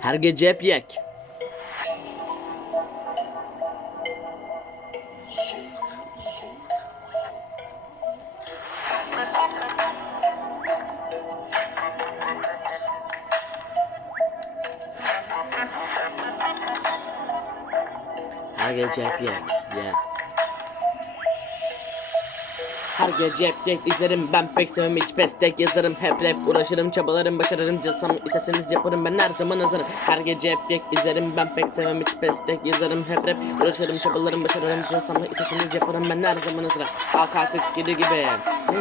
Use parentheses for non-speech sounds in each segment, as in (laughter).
Her gece hep yek. Her gece hep yek. Yeah. Her gece hep tek izlerim. Ben pek sevmem hiç bestek yazarım. Hep rap uğraşırım çabalarım başarırım. Cılsam isteseniz yaparım ben her zaman hazırım. Her gece hep tek izlerim. Ben pek sevmem hiç bestek yazarım. Hep rap uğraşırım çabalarım başarırım. Cılsam isteseniz yaparım ben her zaman hazırım. AK-47 gibi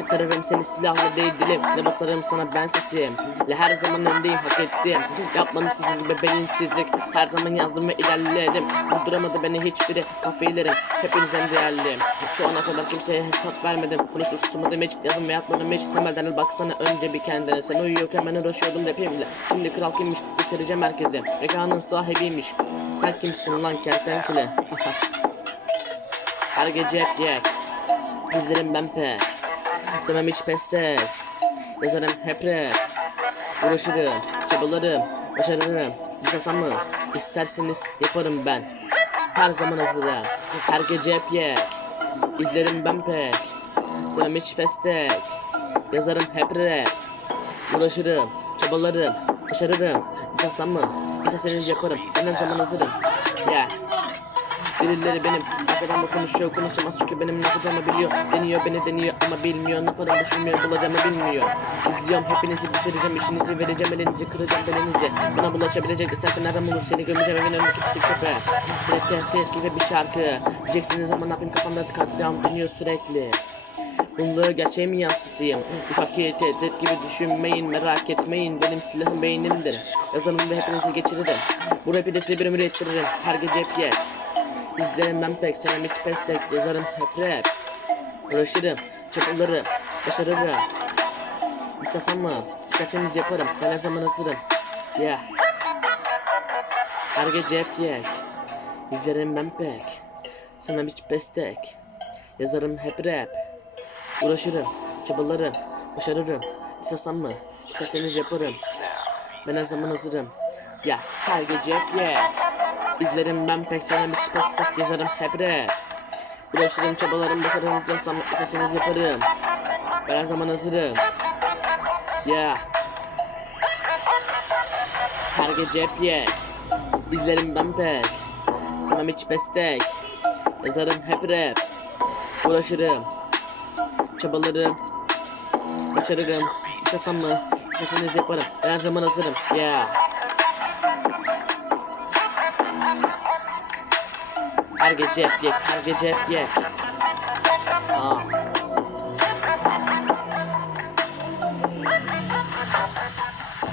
Tararım seni silahla değil dilimle basarım sana ben sesim Le her zaman öndeyim hak ettim. Yapmadım sizin gibi beyinsizlik. Her zaman yazdım ve ilerledim. Durduramadı beni hiçbiri. Kafelerim hepinizden değerliyim Şu ana kadar kimseye hesap vermedim. Konuştum susmadım hiç. Yazım ve yapmadım hiç. Temelden el baksana önce bir kendine. Sen uyuyorken ben uğraşıyordum rapimle Şimdi kral kimmiş? Göstereceğim herkese. Mekanın sahibiymiş. Sen kimsin lan kertenkele? (laughs) Her gece hep yak Dizlerim ben pek Demem hiç pestek Yazarım hep rap. Uğraşırım, çabalarım, başarırım. İstesem mı? İsterseniz yaparım ben. Her zaman hazırım Her gece hep yek. İzlerim ben pek. Sevmem hiç pestek Yazarım hep rap. Uğraşırım, çabalarım, başarırım. İstesem mı? İsterseniz yaparım. Ben her zaman hazırım. Yeah Birileri benim arkadan da konuşuyor konuşamaz çünkü benim ne yapacağımı biliyor. Deniyor beni deniyor ama bilmiyor. Ne yaparım düşünmüyor bulacağımı bilmiyor. İzliyorum hepinizi bitireceğim işinizi vereceğim elinizi kıracağım belinizi. Bana bulaşabilecek de sen nereden bulur seni? Gömeceğim evin önündeki pisik çöpe tet tet gibi bir şarkı. Diyeceksiniz ama ne yapayım kafamda katliam dönüyor sürekli. Bunları gerçeğe mi yansıtayım? Ufak tehdit gibi düşünmeyin merak etmeyin. Benim silahım beynimdir. Yazarım ve hepinizi geçiririm. Bu rapi de size bir ömür ettiririm Her gece hep yer İzlerim ben pek sevmem hiç pestek Yazarım hep rap. Uğraşırım, çabalarım, başarırım. İstesem mi? İsterseniz yaparım. Ben her zaman hazırım. Yeah Her gece hep yek. İzlerim ben pek Sevmem hiç pestek Yazarım hep rap. Uğraşırım, çabalarım, başarırım. İstesem mi? İsterseniz yaparım. Ben her zaman hazırım. Ya. Her gece hep yek İzlerim. Ben pek sevmem hiç pestek yazarım. Hep rap Uğraşırım çabalarım başarırım. Cansam isterseniz yaparım. Ben her zaman hazırım. Yeah. Her gece hep yek. İzlerim ben pek. Sevmem hiç pestek Yazarım hep rap. Uğraşırım Çabalarım. Başarırım. İstesem mi? İsterseniz yaparım. Ben her zaman hazırım. Yeah Her gece hep yek, her gece hep yek. Aa.